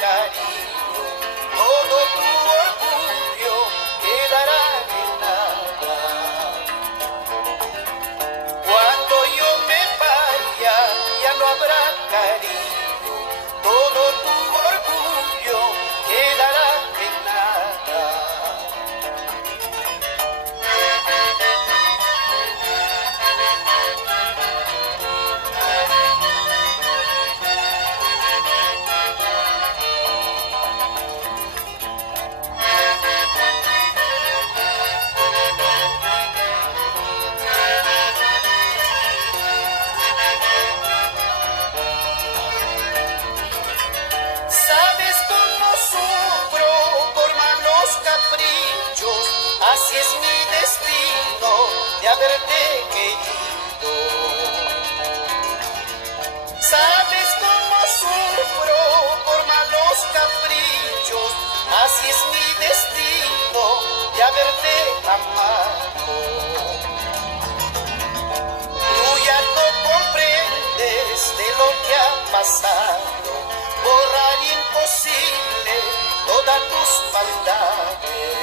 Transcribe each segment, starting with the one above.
cariño, todo tu orgullo quedará en nada. Cuando yo me vaya, ya no habrá cariño, todo tu orgullo quedará en nada. Sabes cómo sufro por malos caprichos, así es mi destino de haberte querido. Sabes cómo sufro por malos caprichos, así es mi destino de haberte amado. Tú ya no comprendes de lo que ha pasado, borrar imposible todas tus maldades.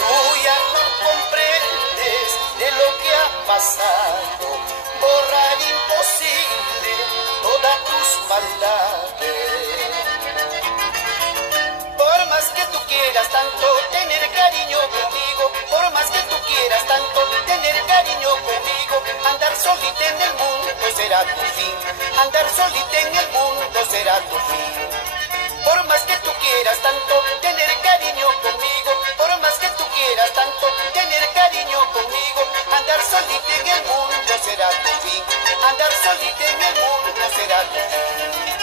Tú ya no comprendes de lo que ha pasado, borrar imposible todas tus maldades. Por más que tú quieras tanto tener cariño conmigo, por más que tú quieras tanto tener cariño conmigo, andar solita en el mundo será tu fin, andar solita en el mundo será tu fin. Por más que tú quieras tanto tener cariño conmigo, por más que tú quieras tanto tener cariño conmigo, andar solita en el mundo será tu fin, andar solita en el mundo será tu fin.